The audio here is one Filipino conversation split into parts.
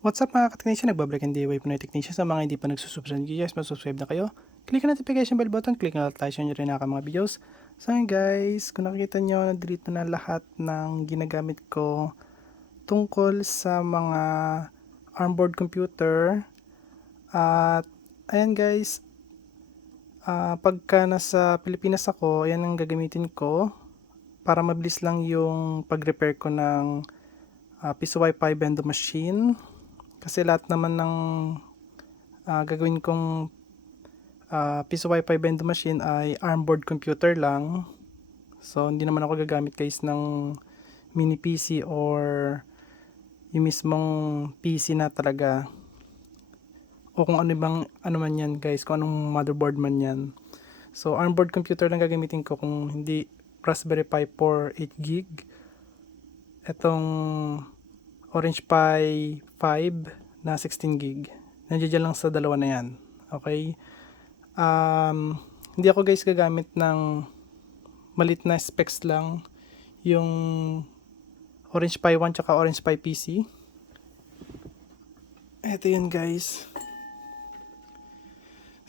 What's up mga ka-technician? Nagbabalik ang DIY Pinoy Technician sa mga hindi pa nagsusubscribe. Guys, mag-subscribe na kayo. Click ang notification bell button. Click na sa inyo rin naka mga videos. So yun guys, kung nakikita nyo, na-delete na lahat ng ginagamit ko tungkol sa mga armboard computer. At ayan guys, ah, pagka nasa Pilipinas ako, ayan ang gagamitin ko para mabilis lang yung pag-repair ko ng uh, piso Wi-Fi bendo machine kasi lahat naman ng ah, gagawin kong uh, piso Wi-Fi bendo machine ay armboard computer lang. So hindi naman ako gagamit guys ng mini PC or yung mismong PC na talaga. O kung ano bang ano man yan guys kung anong motherboard man yan. So armboard computer lang gagamitin ko kung hindi Raspberry Pi 4 8 gig. Etong Orange Pi 5 na 16 gig. Nandiyan lang sa dalawa na yan. Okay? Um, hindi ako guys gagamit ng malit na specs lang yung Orange Pi 1 tsaka Orange Pi PC. Ito yun guys.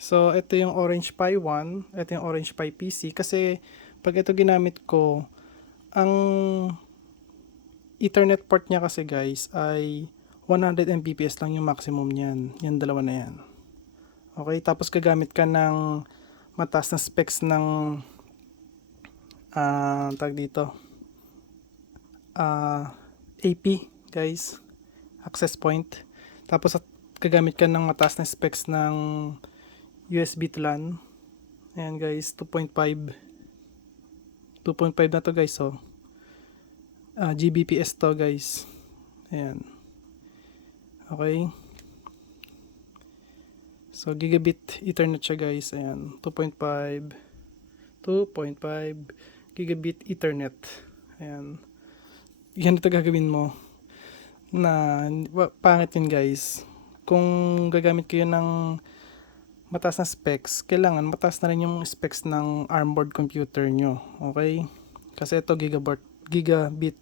So, ito yung Orange Pi 1. Ito yung Orange Pi PC. Kasi, pag ito ginamit ko, ang Ethernet port niya kasi guys ay 100 Mbps lang yung maximum niyan. Yung dalawa na yan. Okay, tapos gagamit ka ng mataas na specs ng ah tag dito. ah AP guys. Access point. Tapos at gagamit ka ng mataas na specs ng USB to LAN. Ayan guys, 2.5 2.5 na to guys so ah, GBPS to guys ayan okay so gigabit ethernet siya guys ayan 2.5 2.5 gigabit ethernet ayan yan ito gagawin mo na pangit yun guys kung gagamit kayo ng mataas na specs, kailangan mataas na rin yung specs ng armboard computer nyo. Okay? Kasi ito gigabit, gigabit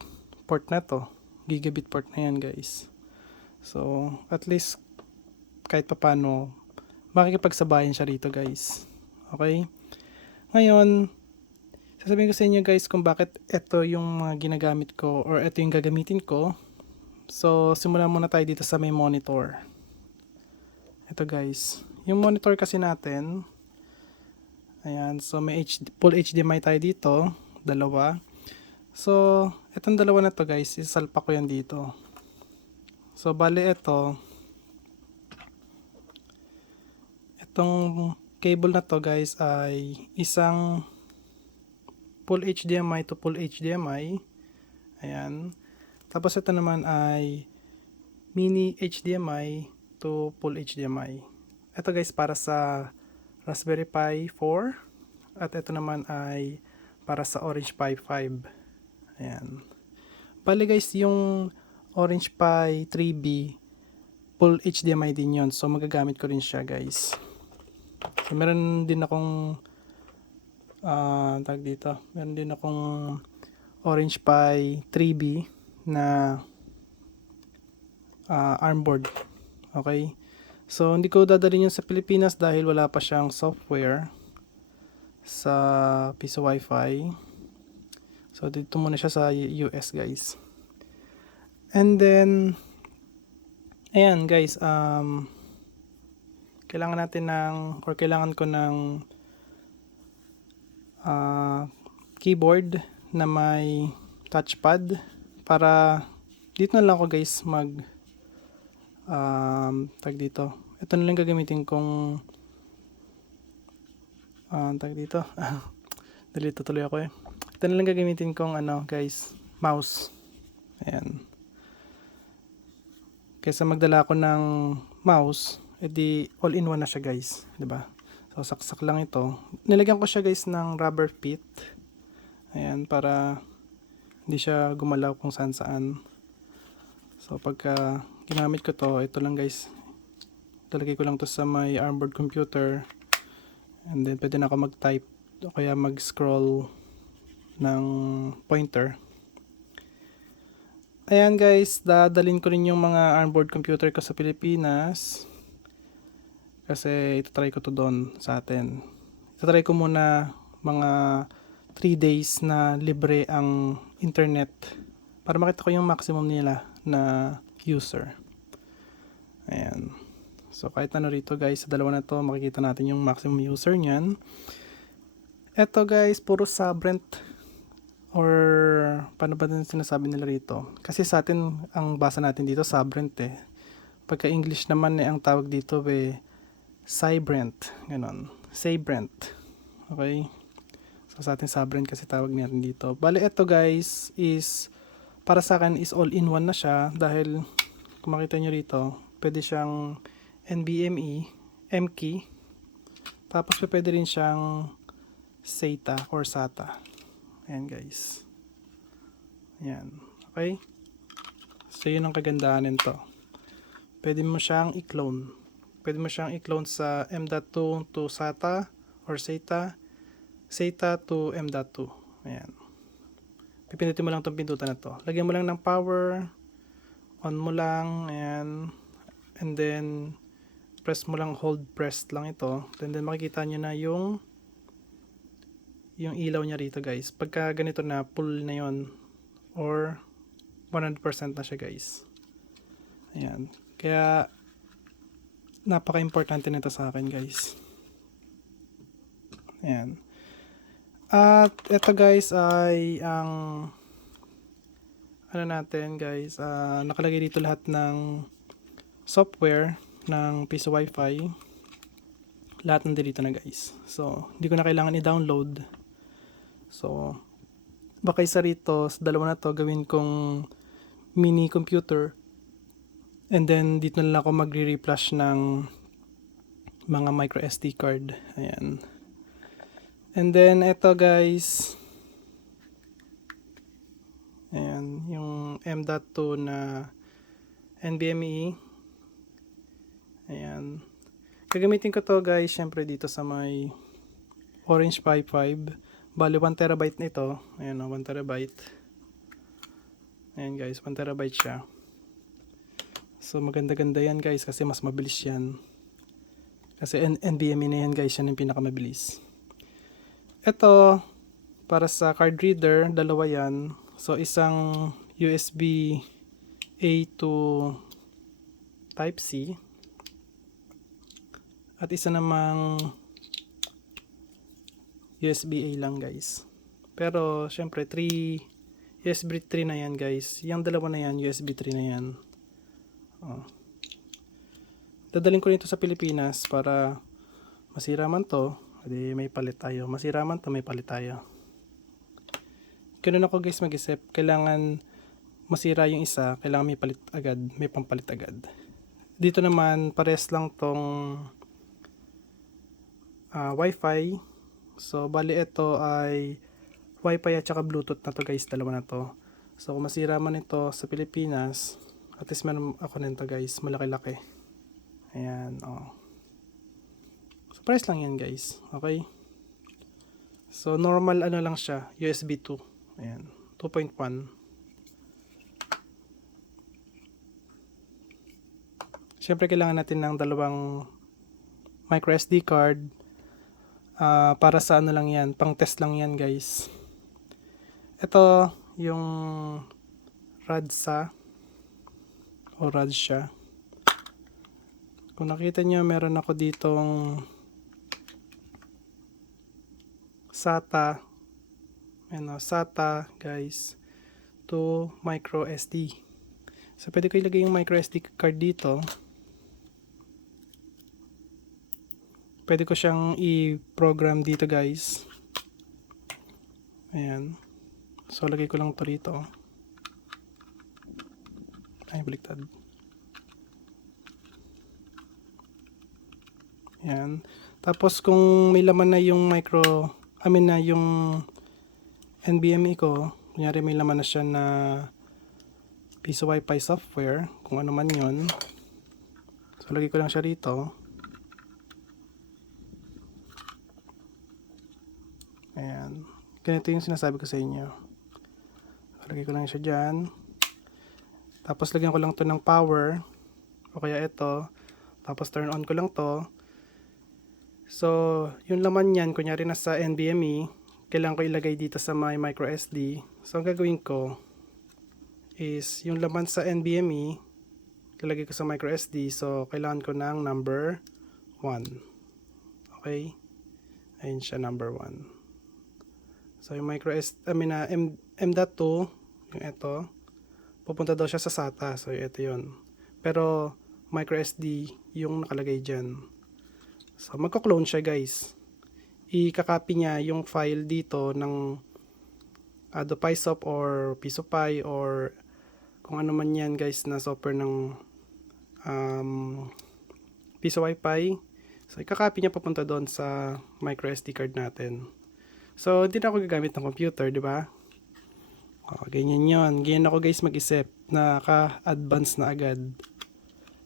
port na to. Gigabit port na yan guys. So, at least kahit papano makikipagsabayan siya rito guys. Okay? Ngayon, sasabihin ko sa inyo guys kung bakit ito yung mga ginagamit ko or ito yung gagamitin ko. So, simulan muna tayo dito sa may monitor. Ito guys. Yung monitor kasi natin, ayan, so may HD, full HDMI tayo dito, dalawa. So, itong dalawa na to guys, isalpa ko yan dito. So, bali ito, itong cable na to guys ay isang full HDMI to full HDMI. Ayan. Tapos ito naman ay mini HDMI to full HDMI. Ito guys para sa Raspberry Pi 4 at ito naman ay para sa Orange Pi 5. Ayan. Bali guys yung Orange Pi 3B full HDMI din yon So magagamit ko rin siya guys. So meron din akong ah tag dito. Meron din akong Orange Pi 3B na ah, ARM board. Okay? So, hindi ko dadalhin yun sa Pilipinas dahil wala pa siyang software sa piso Wi-Fi. So, dito muna siya sa US, guys. And then, ayan, guys, um, kailangan natin ng, or kailangan ko ng ah, keyboard na may touchpad para dito na lang ako guys mag um, tag dito. Ito na lang gagamitin kong ah, tag dito. Dalito tuloy ako eh. Ito na lang gagamitin kong ano guys, mouse. Ayan. Kaysa magdala ako ng mouse, edi all in one na siya guys, 'di ba? So saksak lang ito. Nilagyan ko siya guys ng rubber pit. Ayan para hindi siya gumalaw kung saan saan. So pagka ginamit ko to, ito lang guys. Talagay ko lang to sa my armboard computer. And then pwede na ako mag-type o kaya mag-scroll ng pointer. Ayan guys, dadalin ko rin yung mga armboard computer ko sa Pilipinas. Kasi itatry ko to doon sa atin. Itatry ko muna mga 3 days na libre ang internet para makita ko yung maximum nila na user. Ayan. So kahit ano rito guys, sa dalawa na to makikita natin yung maximum user niyan. Eto guys, puro subrent or paano ba din sinasabi nila rito? Kasi sa atin, ang basa natin dito, subrent eh. Pagka English naman eh, ang tawag dito eh, Cybrent. Ganon. Sabrent. Okay? So sa atin, subrent kasi tawag natin dito. Bale, eto guys, is, para sa akin, is all-in-one na siya dahil, kung makita nyo rito, pwede siyang NVMe, M-key, tapos pwede rin siyang SATA or SATA. Ayan guys. Ayan. Okay? So yun ang kagandahan nito. Pwede mo siyang i-clone. Pwede mo siyang i-clone sa M.2 to SATA or SATA. SATA to M.2. Ayan. Pipindutin mo lang itong pindutan na to. Lagyan mo lang ng power. On mo lang. Ayan. And then, press mo lang hold pressed lang ito. And then makikita nyo na yung yung ilaw niya rito guys. Pagka ganito na, full na yon or 100% na siya guys. Ayan. Kaya, napaka-importante nito sa akin guys. Ayan. At ito guys ay ang ano natin guys, ah, nakalagay dito lahat ng software ng piso wifi lahat nandito na guys so hindi ko na kailangan i-download so baka isa rito sa dalawa na to gawin kong mini computer. And then dito na lang ako magre-reflash ng mga micro SD card. Ayan. And then eto guys. Ayan yung M.2 na NVMe Ayan. Gagamitin ko to guys, syempre dito sa may Orange Pi 5. Bali 1 terabyte nito. Ayan o, 1 terabyte. Ayan guys, 1 terabyte siya. So maganda-ganda yan guys kasi mas mabilis yan. Kasi N- NVMe na yan guys, yan yung pinakamabilis. Ito, para sa card reader, dalawa yan. So isang USB A to Type C at isa namang USB A lang guys. Pero syempre 3 USB 3 na yan guys. Yung dalawa na yan USB 3 na yan. Oh. Dadalhin ko nito sa Pilipinas para masira man to, edi may palit tayo. Masira man to, may palit tayo. Ganun ako guys mag-isip. Kailangan masira yung isa, kailangan may palit agad, may pampalit agad. Dito naman, pares lang tong uh, Wi-Fi. So, bali ito ay Wi-Fi at saka Bluetooth na to guys, dalawa na to. So, kung masira man ito sa Pilipinas, at least meron ako nito guys, malaki-laki. Ayan, oh. So, price lang yan guys, okay? So, normal ano lang siya, USB 2. Ayan, 2.1. Siyempre, kailangan natin ng dalawang micro SD card Ah, para sa ano lang yan, pang test lang yan guys. Ito yung Radsa o Radsha. Kung nakita nyo, meron ako ditong SATA. Ano, SATA guys to micro SD. So pwede ko ilagay yung micro SD card dito. Pwede ko siyang i-program dito guys. Ayan. So lagay ko lang to rito. Ay baliktad. Ayan. Tapos kung may laman na yung micro I mean na yung NVMe ko kunyari may laman na siya na piece of wifi software kung ano man yon so lagay ko lang siya rito Ayan. Ganito yung sinasabi ko sa inyo. Lagay ko lang siya dyan. Tapos lagyan ko lang to ng power. O kaya ito. Tapos turn on ko lang to. So, yung laman niyan, kunyari nasa NVMe, kailangan ko ilagay dito sa my micro SD. So, ang gagawin ko is yung laman sa NVMe, lalagay ko sa micro SD. So, kailangan ko ng number 1. Okay? Ayun siya, number 1. So, yung micro SD, I mean, uh, M, M.2, yung ito, pupunta daw siya sa SATA. So, ito yun. Pero, micro SD yung nakalagay dyan. So, magko-clone siya guys. I-copy niya yung file dito ng Adobe PySop or PisoPy or kung ano man yan guys na software ng um, Piso Wi-Fi. So, i-copy niya papunta doon sa micro SD card natin. So, hindi na ako gagamit ng computer, di ba? O, ganyan yon Ganyan ako guys mag-isip. Naka-advance na agad.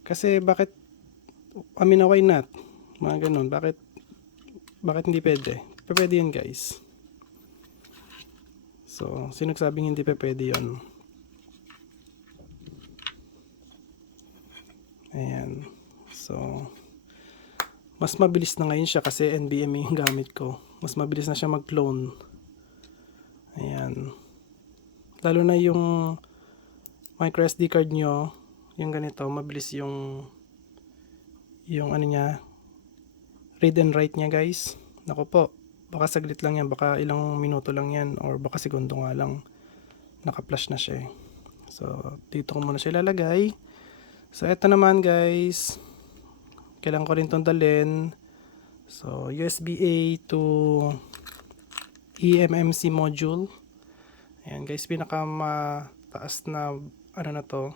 Kasi bakit, I mean, why not? Mga ganun. Bakit, bakit hindi pwede? Pwede yun guys. So, sino nagsabing hindi pwede yun? Ayan. So, mas mabilis na ngayon siya kasi NVMe yung gamit ko. Mas mabilis na siya mag-clone. Ayan. Lalo na yung micro SD card nyo, yung ganito, mabilis yung yung ano niya, read and write niya guys. Nako po, baka saglit lang yan, baka ilang minuto lang yan, or baka segundo nga lang, naka-flash na siya eh. So, dito ko muna siya ilalagay. So, eto naman guys, kailangan ko rin itong dalhin. So, USB-A to eMMC module. Ayan guys, pinakamataas na, ano na to,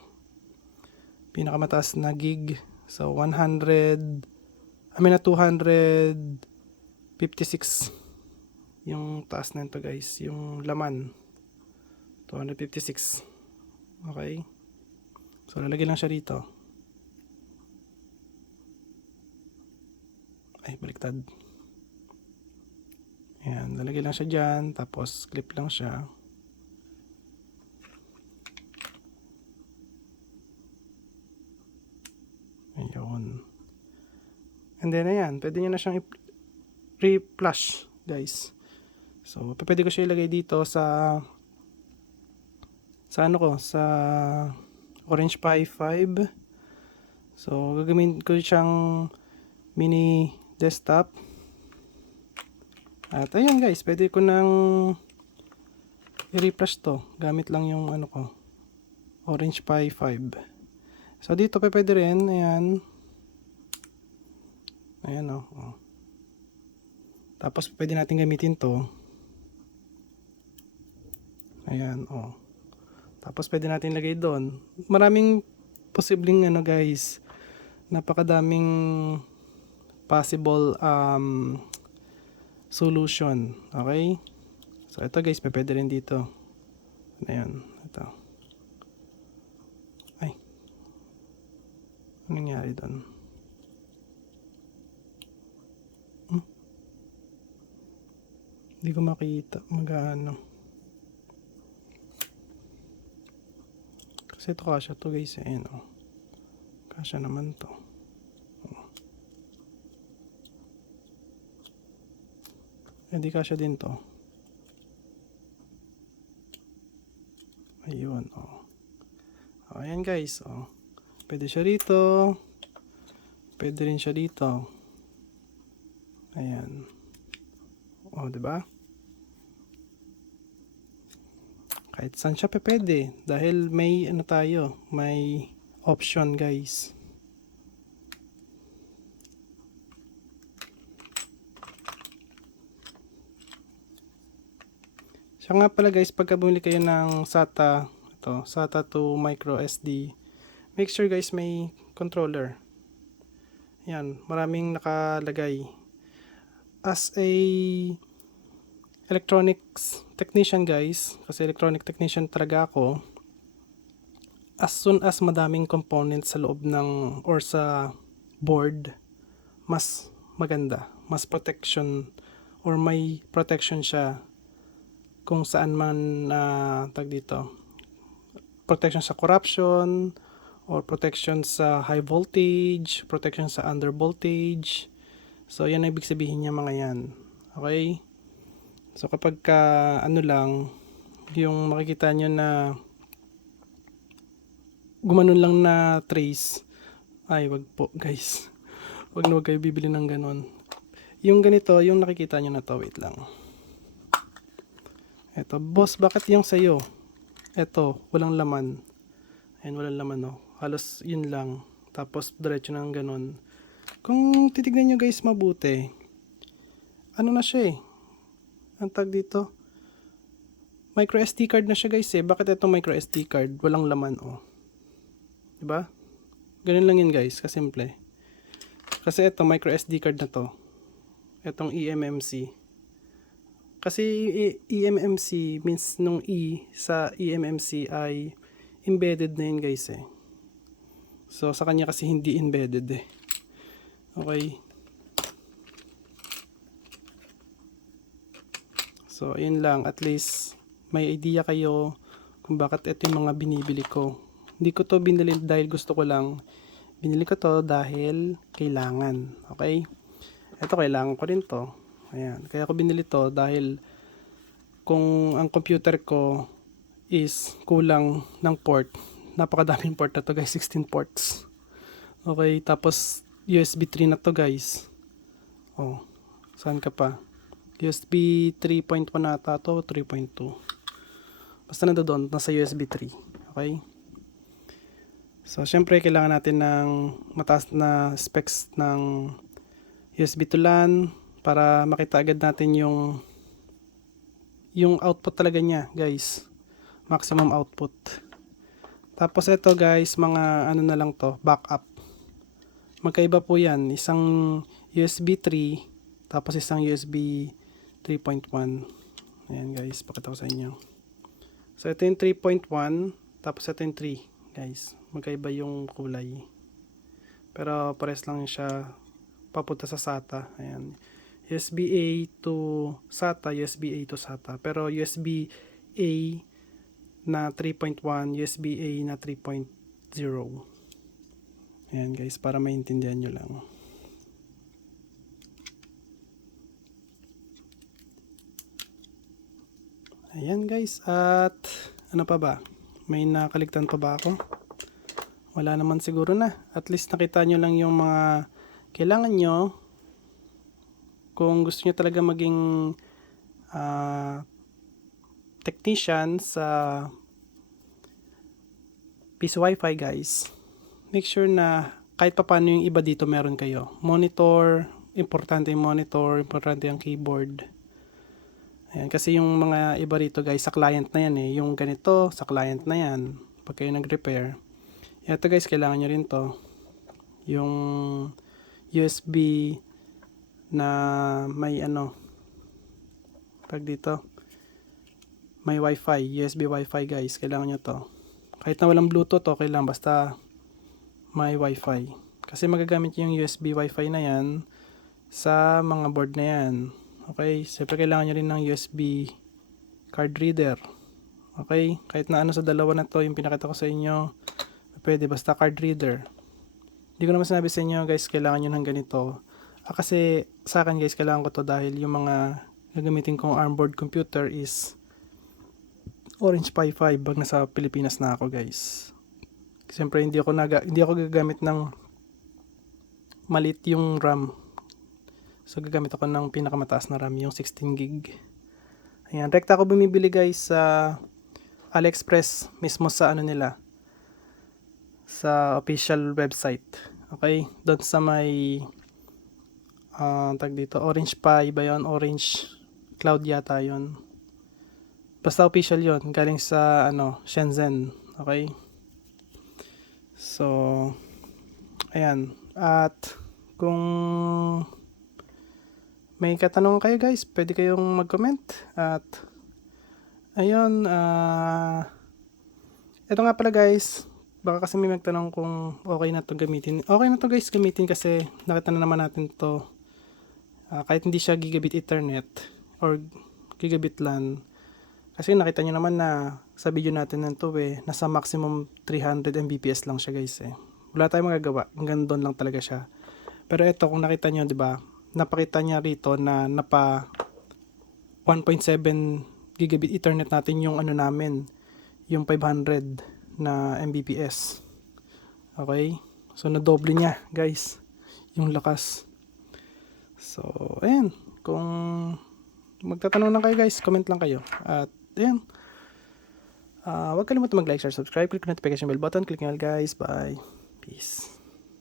pinakamataas na gig. So, 100, I mean na 256 yung taas na ito guys, yung laman. 256. Okay. So, lalagay lang siya dito. Ay, baliktad. Ayan, lalagay lang siya dyan. Tapos, clip lang siya. Ayun. And then, ayan. Pwede nyo na siyang i-flush, guys. So, pwede ko siya ilagay dito sa sa ano ko, sa Orange Pi 5. So, gagawin ko siyang mini desktop. At ayun guys, pwede ko nang i-refresh to. Gamit lang yung ano ko, Orange Pi 5. So, dito pa pwede rin. Ayan. Ayan o. Oh, oh. Tapos, pwede natin gamitin to. Ayan, oh. Tapos pwede natin lagay doon. Maraming posibleng ano guys. Napakadaming possible um, solution. Okay? So ito guys, pwede rin dito. Ano yan? Ito. Ay. Ano nangyari doon? Hmm? Hindi ko makita. Mag-ano. Kasi ito kasha to guys. Eh, ayan o. Oh. Kasha naman to. Hindi kasha din to. Ayun. Oh. oh. Ayan guys. Oh. Pwede siya rito. Pwede rin siya dito. Ayan. Oh, diba? ba? kahit saan siya pwede dahil may ano tayo may option guys siya nga pala guys pagka bumili kayo ng SATA ito, SATA to micro SD make sure guys may controller. Yan maraming nakalagay. As a electronics technician guys, kasi electronic technician talaga ako, as soon as madaming components sa loob ng or sa board, mas maganda, mas protection or may protection siya kung saan man uh, tag dito protection sa corruption, or protection sa high voltage, protection sa under voltage. So, yan ang ibig sabihin niya mga yan. Okay? So, kapag ka, ano lang, yung makikita nyo na gumanon lang na trace, ay, wag po, guys. Wag na wag kayo bibili ng ganon. Yung ganito, yung nakikita nyo na to, wait lang. Eto, boss, bakit yung sa'yo? Eto, walang laman. Ayan, walang laman, no. Halos yun lang. Tapos, diretso ng ganon. Kung titignan nyo guys mabuti, ano na siya eh. Ang tag dito. Micro SD card na siya guys eh. Bakit itong micro SD card? Walang laman oh. Diba? Ganun lang yun guys. Kasimple. Kasi ito micro SD card na to. Itong eMMC. Kasi E- eMMC means nung E sa eMMC ay embedded na yun guys eh. So sa kanya kasi hindi embedded eh. Okay. So, ayun lang. At least, may idea kayo kung bakit ito yung mga binibili ko. Hindi ko to binili dahil gusto ko lang. Binili ko to dahil kailangan. Okay? Ito, kailangan ko rin to. Ayan. Kaya ko binili to dahil kung ang computer ko is kulang ng port, napakadaming port na to guys, 16 ports. Okay, tapos USB 3 na to guys. Oh, saan ka pa? USB 3.1 nata to, 3.2. Basta na doon, nasa USB 3. Okay? So, syempre, kailangan natin ng mataas na specs ng USB to LAN para makita agad natin yung yung output talaga niya, guys. Maximum output. Tapos ito, guys, mga ano na lang to, backup. Magkaiba po yan. Isang USB 3, tapos isang USB 3.1. Ayan guys, pakita ko sa inyo. So ito yung 3.1, tapos ito yung 3, guys. Magkaiba yung kulay. Pero pares lang siya papunta sa SATA. Ayan. USB A to SATA, USB A to SATA. Pero USB A na 3.1, USB A na 3.0. Ayan guys, para maintindihan nyo lang. Ayan guys, at ano pa ba? May nakaligtan pa ba ako? Wala naman siguro na. At least nakita nyo lang yung mga kailangan nyo kung gusto nyo talaga maging ah, technician sa piso wifi guys make sure na kahit pa paano yung iba dito meron kayo. Monitor importante yung monitor importante yung keyboard. Ayan, kasi yung mga iba rito guys sa client na yan eh yung ganito sa client na yan pag kayo nag-repair ito guys kailangan nyo rin to. Yung USB na may ano pag dito? May wifi USB wifi guys. Kailangan nyo to. Kahit na walang bluetooth okay lang. Basta may wifi. Kasi magagamit yung USB wifi na yan sa mga board na yan. Okay? Siyempre kailangan nyo rin ng USB card reader. Okay? Kahit na ano sa dalawa na to yung pinakita ko sa inyo pwede. Basta card reader. Hindi ko naman sinabi sa inyo guys kailangan nyo ng ganito kasi sa akin guys kailangan ko to dahil yung mga gagamitin kong ARM board computer is Orange Pi 5 pag nasa Pilipinas na ako guys. Siyempre hindi ako naga, hindi ako gagamit ng malit yung RAM. So gagamit ako ng pinakamataas na RAM, yung 16 gig. Ayan, rekta ako bumibili guys sa AliExpress mismo sa ano nila sa official website. Okay? Doon sa may ah tag dito, Orange Pi ba yun? Orange Cloud yata yun. Basta official yon galing sa ano, Shenzhen. Okay? So, ayan. At kung may katanungan kayo guys, pwede kayong mag-comment. At ayun, ah ito nga pala guys, baka kasi may magtanong kung okay na to gamitin. Okay na to guys gamitin kasi nakita na naman natin to Ah, kahit hindi siya gigabit ethernet or gigabit LAN kasi nakita nyo naman na sa video natin ng to eh, nasa maximum 300 Mbps lang siya guys eh. Wala tayong magagawa, hanggang doon lang talaga siya. Pero ito kung nakita nyo, di ba, napakita niya rito na napa 1.7 gigabit ethernet natin yung ano namin, yung 500 na Mbps. Okay? So, nadoble niya, guys, yung lakas. So, ayan. Kung magtatanong lang kayo, guys, comment lang kayo. At, ayan. Ah, huwag kalimutan mag-like, share, subscribe, click notification bell button, click nyo guys. Bye. Peace.